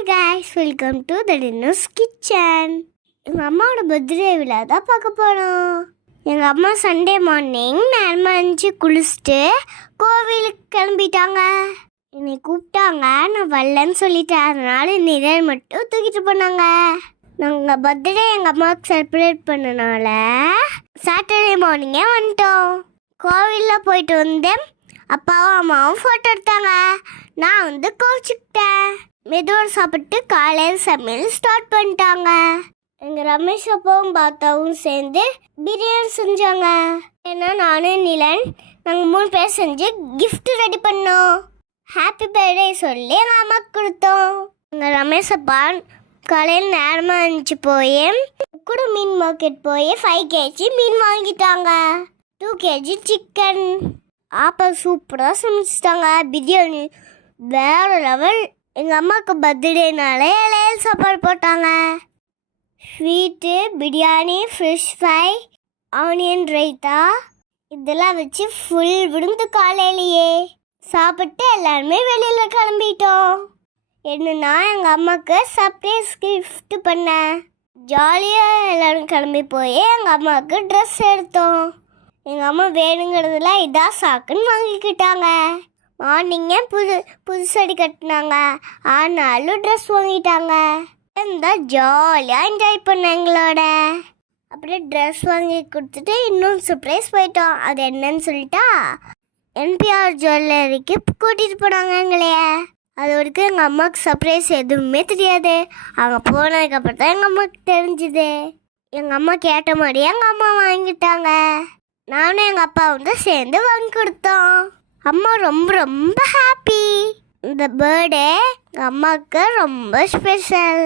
Hi guys, welcome to the dinners kitchen. எங்கள் அம்மாவோட birthday விழா தான் பார்க்க போகிறோம். எங்கள் அம்மா சண்டே மார்னிங் நேரமாக இருந்துச்சு குளிச்சுட்டு கோவிலுக்கு கிளம்பிட்டாங்க. என்னை கூப்பிட்டாங்க, நான் வரலன்னு சொல்லிட்டேன். அதனால நிழல் மட்டும் தூக்கிட்டு போனாங்க. நாங்கள் பர்த்டே எங்கள் அம்மாவுக்கு செலிப்ரேட் பண்ணனால சாட்டர்டே மார்னிங்கே வந்துட்டோம். கோவிலில் போயிட்டு வந்தேன். அப்பாவும் அம்மாவும் ஃபோட்டோ எடுத்தாங்க. நான் கோவிச்சுக்கிட்டேன். மெதுவாக சாப்பிட்டு காலையில் சமையல் ஸ்டார்ட் பண்ணிட்டாங்க. எங்கள் ரமேஷ் அப்பாவும் பாத்தாவும் சேர்ந்து பிரியாணி செஞ்சாங்க. ஏன்னா நானும் நிலன் நாங்கள் 3 பேர் செஞ்சு கிஃப்ட் ரெடி பண்ணோம். ஹாப்பி பர்த்டே சொல்லி எங்கள் அம்மாவுக்கு கொடுத்தோம். எங்கள் ரமேஷ் அப்பா காலையில் நேரமாக இருந்துச்சு போய் கூட மீன் மார்க்கெட் போய் 5 kg மீன் வாங்கிட்டாங்க. 2 kg சிக்கன். ஆப்பா சூப்பராக சமைச்சிட்டாங்க. பிரியாணி வேறு லெவல். எங்கள் அம்மாவுக்கு பர்த்டேனால இலையில் சாப்பாடு போட்டாங்க. Sweet, biryani, fish fry, onion raita இதெல்லாம் வச்சு ஃபுல் விருந்து காலையிலேயே சாப்பிட்டு எல்லாருமே வெளியில் கிளம்பிட்டோம். என்னன்னா எங்கள் அம்மாவுக்கு சர்ப்ரைஸ் கிஃப்ட் பண்ணேன். ஜாலியாக எல்லோரும் கிளம்பி போய் எங்கள் அம்மாவுக்கு ட்ரெஸ் எடுத்தோம். எங்கள் அம்மா வேணுங்கிறதுல இதாக சாக்குன்னு வாங்கிக்கிட்டாங்க. மார்னிங்கே புதுசடி கட்டினாங்க. ஆனாலும் ட்ரெஸ் வாங்கிட்டாங்க. இருந்தால் ஜாலியாக என்ஜாய் பண்ணேன் எங்களோட. அப்படியே ட்ரெஸ் வாங்கி கொடுத்துட்டு இன்னும் சர்ப்ரைஸ் போயிட்டோம். அது என்னன்னு சொல்லிட்டா என்பிஆர் ஜுவல்லரிக்கு கூட்டிகிட்டு போனாங்க எங்களைய. அது வரைக்கும் எங்கள் அம்மாவுக்கு சர்ப்ரைஸ் எதுவுமே தெரியாது. அங்கே போனதுக்கப்புறம் தான் எங்கள் அம்மாவுக்கு தெரிஞ்சுது. எங்கள் அம்மா கேட்ட மாதிரியே எங்கள் அம்மா வாங்கிட்டாங்க. நானும் எங்கள் அப்பா சேர்ந்து வாங்கி கொடுத்தோம். அம்மா ரொம்ப ரொம்ப ஹாப்பி. இந்த பர்த்டே எங்கள் அம்மாவுக்கு ரொம்ப ஸ்பெஷல்.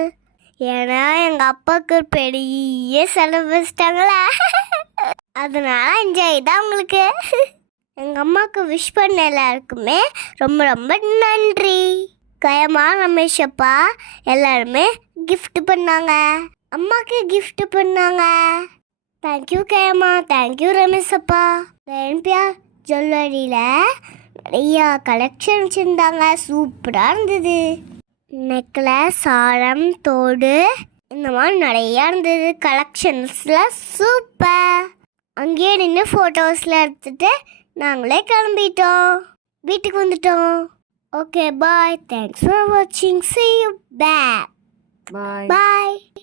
ஏன்னா எங்கள் அப்பாவுக்கு பெரிய செலவு வச்சிட்டாங்களே, அதனால என்ஜாய் தான் உங்களுக்கு. எங்கள் அம்மாவுக்கு விஷ் பண்ண எல்லாருக்குமே ரொம்ப ரொம்ப நன்றி. கயமா, ரமேஷ் அப்பா எல்லாருமே கிஃப்ட் பண்ணாங்க. அம்மாவுக்கு கிஃப்ட் பண்ணாங்க. தேங்க்யூ கயமா, தேங்க்யூ ரமேஷ் அப்பா. என்பிஆர் ஜுவல்லரியில் நிறையா கலெக்ஷன் வச்சுருந்தாங்க. சூப்பராக இருந்தது. நெக்லஸ், சாரம், தோடு இந்த மாதிரி நிறையா இருந்தது. கலெக்ஷன்ஸில் சூப்பர். அங்கேயே நின்று ஃபோட்டோஸில் எடுத்துகிட்டு நாங்களே கிளம்பிட்டோம். வீட்டுக்கு வந்துட்டோம். Okay bye. தேங்க்ஸ் ஃபார் வாட்சிங். See you back. Bye.